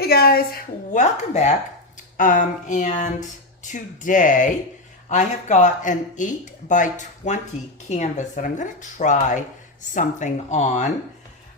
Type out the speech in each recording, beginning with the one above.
Hey guys, welcome back. And today I have got an 8 by 20 canvas that I'm going to try something on.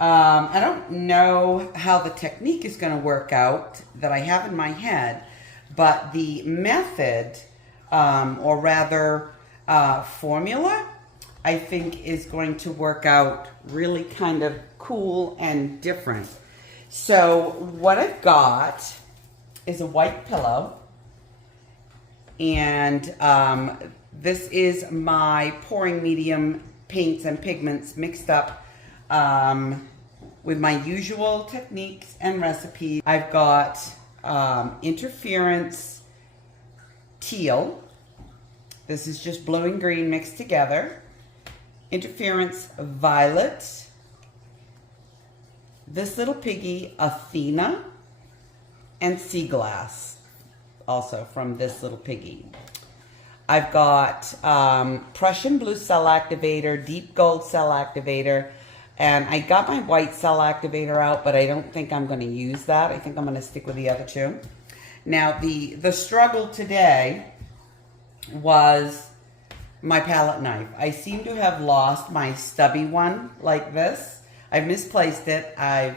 I don't know how the technique is going to work out that I have in my head, but the method, or rather formula, I think is going to work out really kind of cool and different. So what I've got is a white pillow, and this is my pouring medium paints and pigments mixed up with my usual techniques and recipes. I've got interference teal. This is just blue and green mixed together. Interference violet. This little piggy, Athena, and sea glass, also from this little piggy. I've got Prussian blue cell activator, deep gold cell activator, and I got my white cell activator out, but I don't think I'm going to use that. I think I'm going to stick with the other two. Now, the struggle today was my palette knife. I seem to have lost my stubby one like this. I've misplaced it. I'm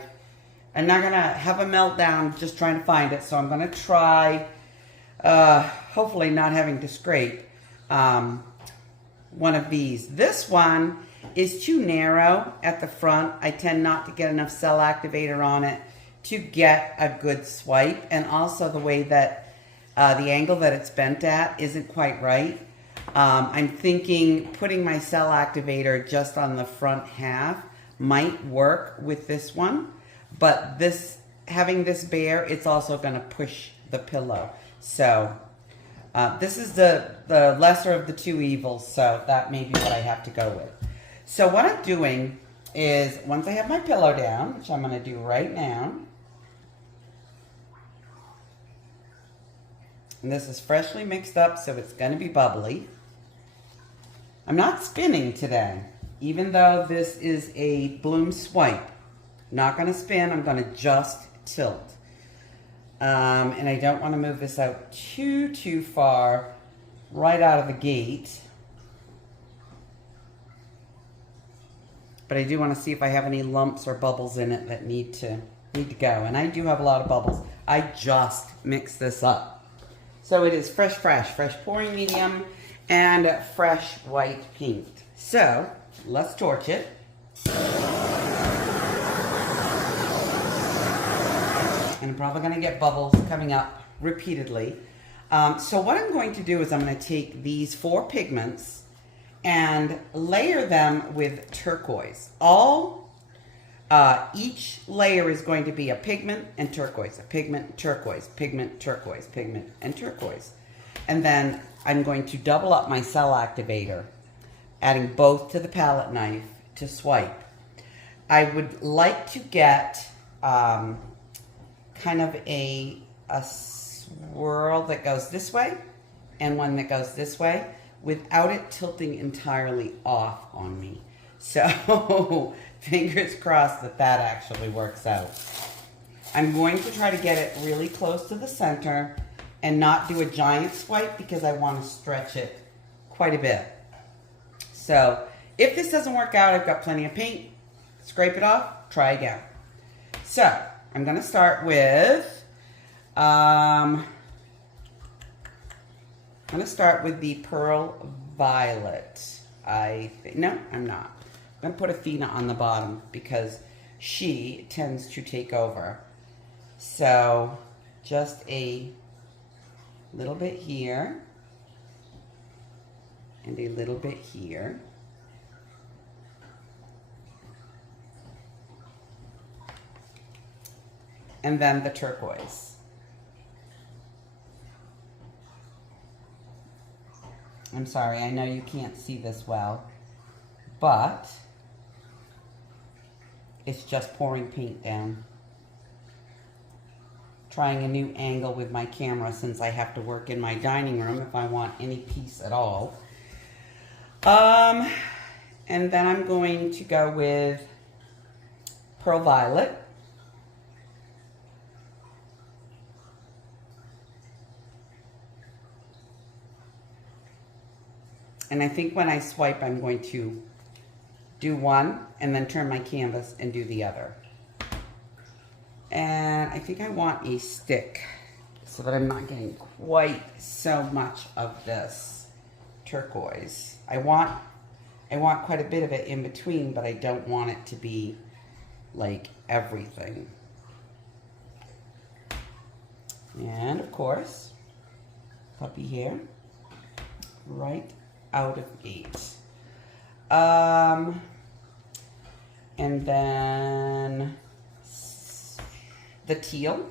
not going to have a meltdown just trying to find it, so I'm going to try, hopefully not having to scrape one of these. This one is too narrow at the front. I tend not to get enough cell activator on it to get a good swipe, and also the way that the angle that it's bent at isn't quite right. I'm thinking putting my cell activator just on the front half might work with this one, but having this bare, it's also going to push the pillow. So this is the lesser of the two evils, so that may be what I have to go with. So what I'm doing is, once I have my pillow down, which I'm going to do right now, and this is freshly mixed up, so it's going to be bubbly. I'm not spinning today. Even though this is a bloom swipe, not going to spin, I'm going to just tilt. And I don't want to move this out too far right out of the gate. But I do want to see if I have any lumps or bubbles in it that need to go. And I do have a lot of bubbles. I just mixed this up. So it is fresh pouring medium and fresh white paint. So let's torch it. And I'm probably going to get bubbles coming up repeatedly. So what I'm going to do is I'm going to take these 4 pigments and layer them with turquoise. Each layer is going to be a pigment and turquoise, a pigment, turquoise, pigment, turquoise, pigment, and turquoise. And then I'm going to double up my cell activator, adding both to the palette knife to swipe. I would like to get kind of a swirl that goes this way and one that goes this way without it tilting entirely off on me. So fingers crossed that that actually works out. I'm going to try to get it really close to the center and not do a giant swipe because I want to stretch it quite a bit. So if this doesn't work out, I've got plenty of paint. Scrape it off, try again. So I'm going to start with, the Pearl Violet. No, I'm not. I'm going to put Athena on the bottom because she tends to take over. So just a little bit here. And a little bit here. And then the turquoise. I'm sorry, I know you can't see this well, but it's just pouring paint down. Trying a new angle with my camera since I have to work in my dining room if I want any peace at all. And then I'm going to go with Pearl Violet. And I think when I swipe, I'm going to do one and then turn my canvas and do the other. And I think I want a stick so that I'm not getting quite so much of this turquoise. I want quite a bit of it in between, but I don't want it to be like everything. And of course, puppy hair right out of gate. And then the teal.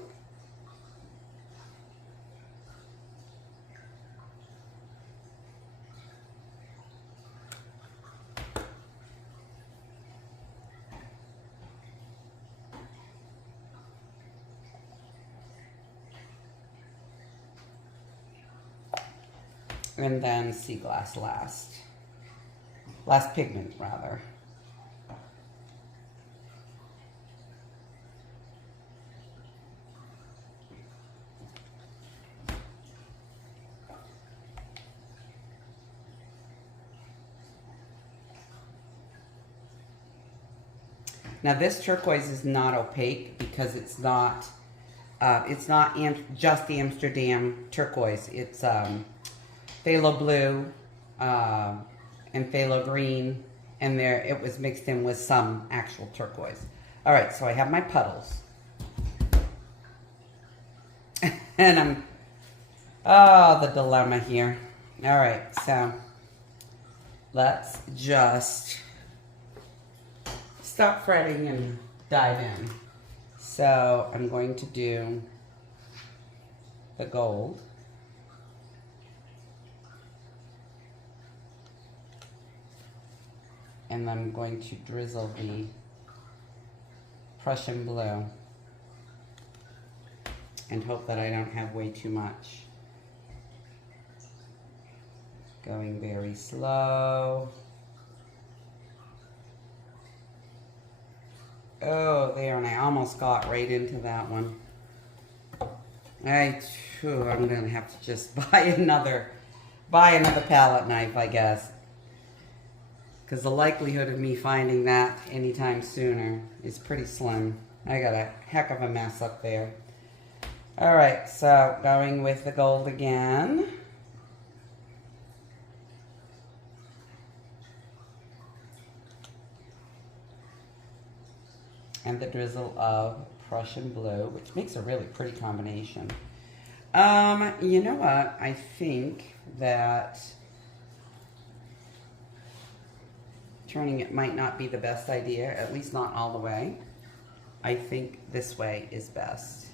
And then sea glass last pigment rather. Now this turquoise is not opaque because it's not just Amsterdam turquoise. It's phthalo blue and phthalo green, and there it was mixed in with some actual turquoise. All right, so I have my puddles, and the dilemma here. All right, so let's just stop fretting and dive in. So I'm going to do the gold. And I'm going to drizzle the Prussian blue and hope that I don't have way too much. Going very slow. Oh, there, and I almost got right into that one. I'm gonna have to just buy another palette knife, I guess. Because the likelihood of me finding that anytime sooner is pretty slim. I got a heck of a mess up there. All right, so going with the gold again. And the drizzle of Prussian blue, which makes a really pretty combination. You know what? I think that turning it might not be the best idea, at least not all the way. I think this way is best.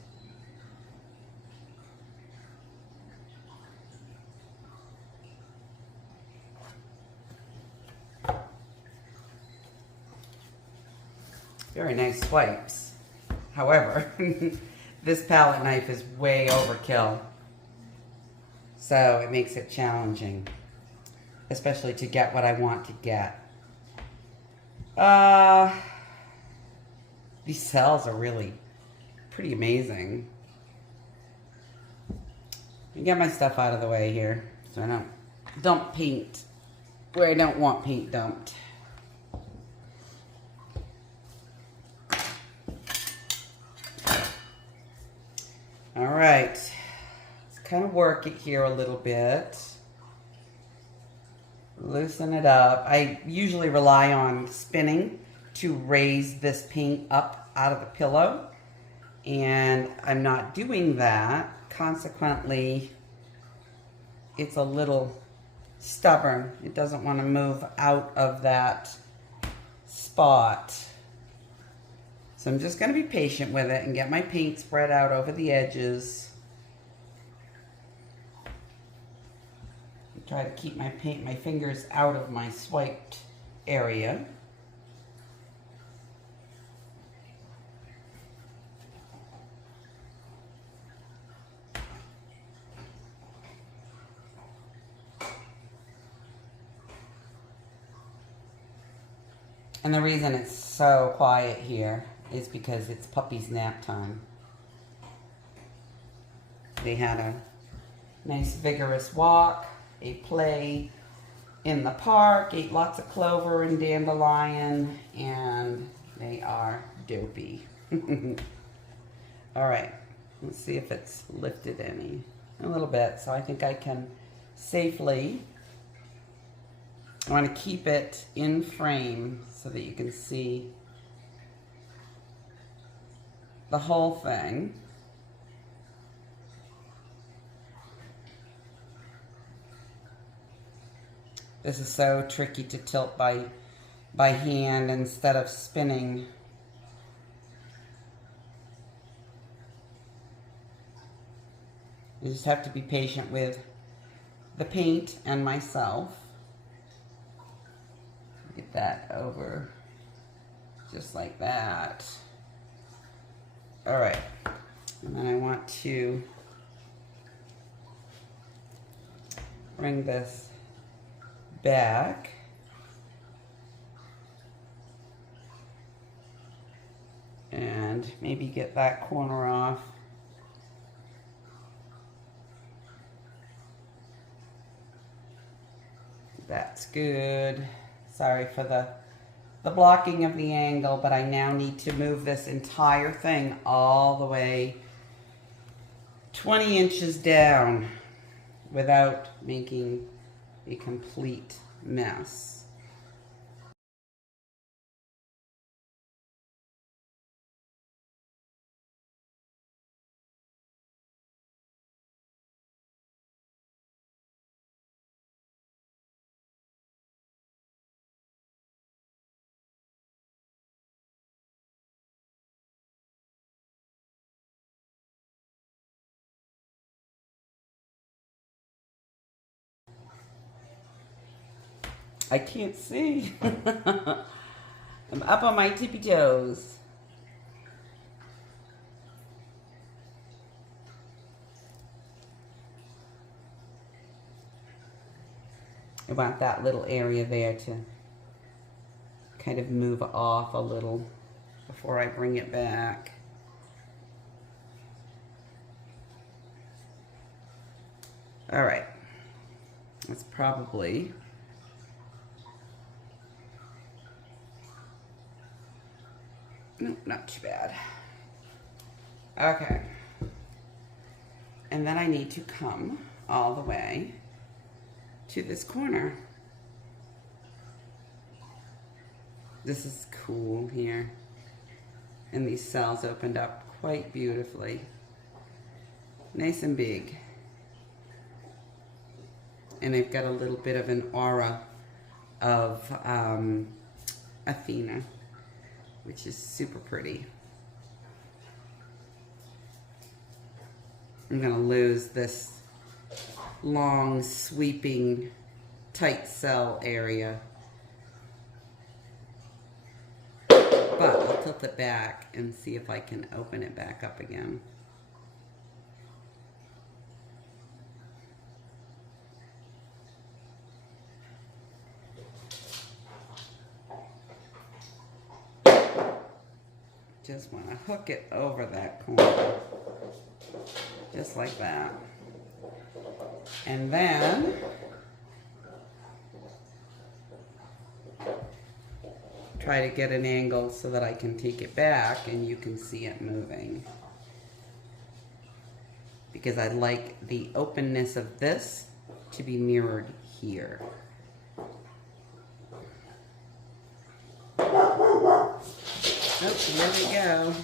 Very nice swipes. However, this palette knife is way overkill. So it makes it challenging, especially to get what I want to get. These cells are really pretty amazing. Let me get my stuff out of the way here so I don't dump paint where I don't want paint dumped. All right, let's kind of work it here a little bit. Loosen it up. I usually rely on spinning to raise this paint up out of the pillow, and I'm not doing that. Consequently, it's a little stubborn. It doesn't want to move out of that spot. So I'm just going to be patient with it and get my paint spread out over the edges. Try to keep my fingers out of my swiped area. And the reason it's so quiet here is because it's puppy's nap time. They had a nice vigorous walk, a play, in the park, ate lots of clover and dandelion, and they are dopey. All right, let's see if it's lifted any. A little bit, so I think I can safely, I want to keep it in frame so that you can see the whole thing. This is so tricky to tilt by hand instead of spinning. You just have to be patient with the paint and myself. Get that over just like that. All right, and then I want to bring this back. And maybe get that corner off. That's good. Sorry for the blocking of the angle, but I now need to move this entire thing all the way 20 inches down without making a complete mess. I can't see. I'm up on my tippy toes. I want that little area there to kind of move off a little before I bring it back. All right, that's probably not too bad. Okay, and then I need to come all the way to this corner. This is cool here, and these cells opened up quite beautifully, nice and big, and they've got a little bit of an aura of Athena, which is super pretty. I'm gonna lose this long, sweeping, tight cell area. But I'll tilt it back and see if I can open it back up again. Just want to hook it over that corner, just like that. And then try to get an angle so that I can take it back and you can see it moving. Because I like the openness of this to be mirrored here. Oh, here we go.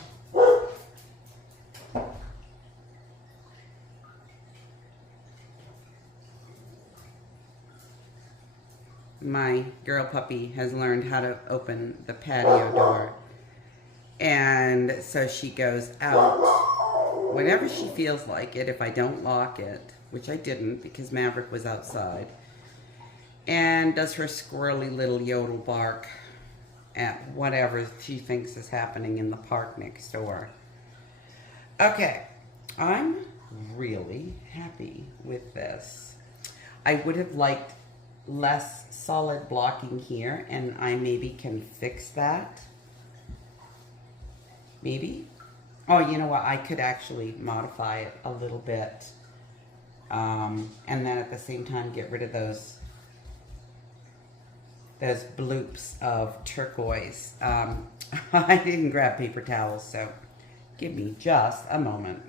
My girl puppy has learned how to open the patio door. And so she goes out whenever she feels like it, if I don't lock it, which I didn't because Maverick was outside, and does her squirrely little yodel bark at whatever she thinks is happening in the park next door. Okay, I'm really happy with this. I would have liked less solid blocking here, and I maybe can fix that. Maybe. Oh, you know what? I could actually modify it a little bit, and then at the same time get rid of those those bloops of turquoise. I didn't grab paper towels, so give me just a moment.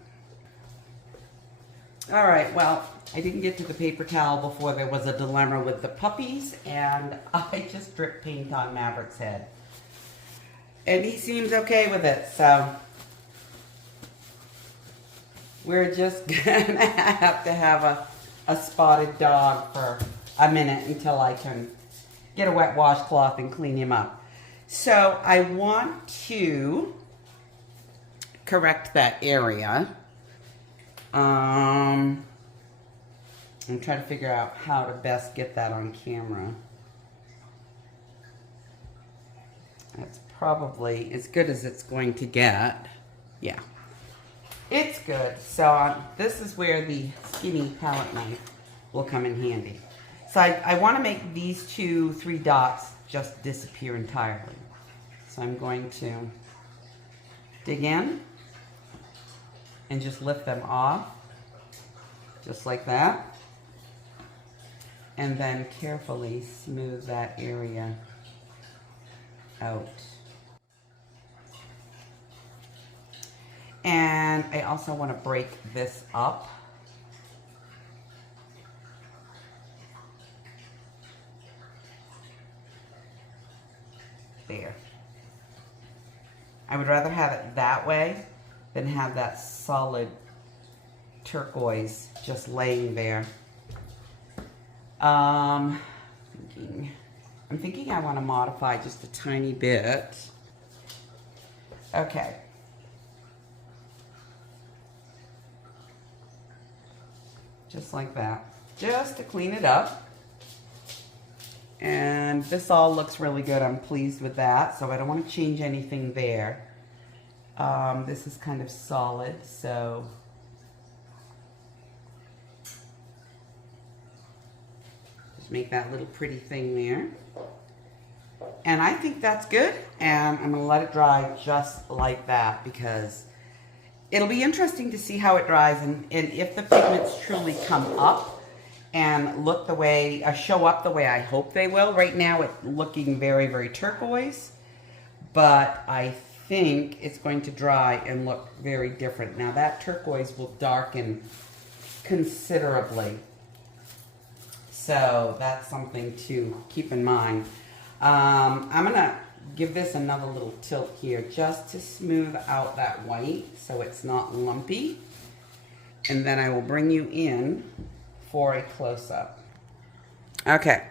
All right, well, I didn't get to the paper towel before there was a dilemma with the puppies, and I just dripped paint on Maverick's head. And he seems okay with it, so we're just gonna have to have a spotted dog for a minute until I can get a wet washcloth and clean him up. So I want to correct that area. I'm trying to figure out how to best get that on camera. That's probably as good as it's going to get. Yeah, it's good. So this is where the skinny palette knife will come in handy. So I want to make these 3 dots just disappear entirely. So I'm going to dig in and just lift them off, just like that. And then carefully smooth that area out. And I also want to break this up. There. I would rather have it that way than have that solid turquoise just laying there. I'm thinking I want to modify just a tiny bit. Okay. Just like that. Just to clean it up. And this all looks really good. I'm pleased with that. So I don't want to change anything there. This is kind of solid, so just make that little pretty thing there. And I think that's good. And I'm going to let it dry just like that because it'll be interesting to see how it dries and if the pigments truly come up and look the way, show up the way I hope they will. Right now it's looking very, very turquoise, but I think it's going to dry and look very different. Now that turquoise will darken considerably. So that's something to keep in mind. I'm gonna give this another little tilt here just to smooth out that white so it's not lumpy. And then I will bring you in for a close-up. Okay,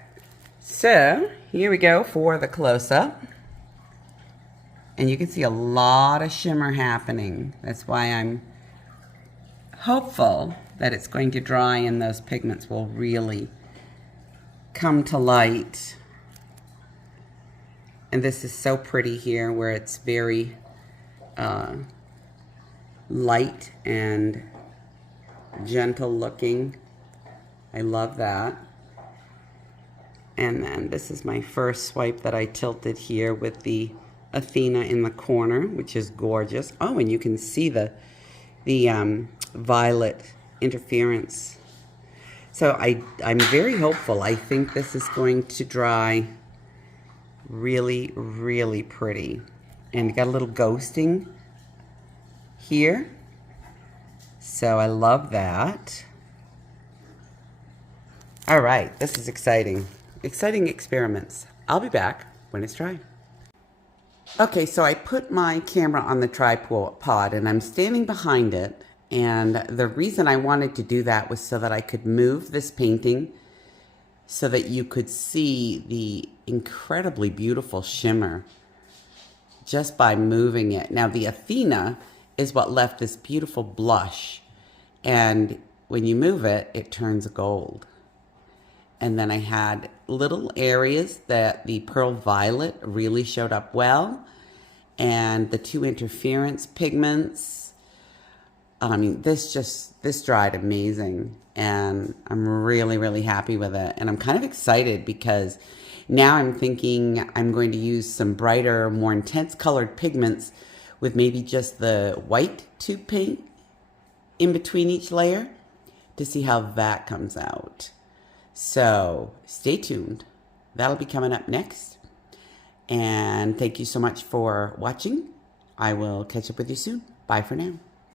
so here we go for the close-up. And you can see a lot of shimmer happening. That's why I'm hopeful that it's going to dry and those pigments will really come to light. And this is so pretty here where it's very light and gentle looking. I love that. And then this is my first swipe that I tilted here with the Athena in the corner, which is gorgeous. Oh, and you can see the violet interference. So I'm very hopeful. I think this is going to dry really, really pretty. And got a little ghosting here. So I love that. All right, this is exciting. Exciting experiments. I'll be back when it's dry. Okay, so I put my camera on the tripod and I'm standing behind it. And the reason I wanted to do that was so that I could move this painting so that you could see the incredibly beautiful shimmer just by moving it. Now the Athena is what left this beautiful blush. And when you move it, it turns gold. And then I had little areas that the pearl violet really showed up well. And the 2 interference pigments. I mean, this dried amazing. And I'm really, really happy with it. And I'm kind of excited because now I'm thinking I'm going to use some brighter, more intense colored pigments with maybe just the white tube paint in between each layer to see how that comes out. So stay tuned. that'll be coming up next. And thank you so much for watching. I will catch up with you soon. Bye for now.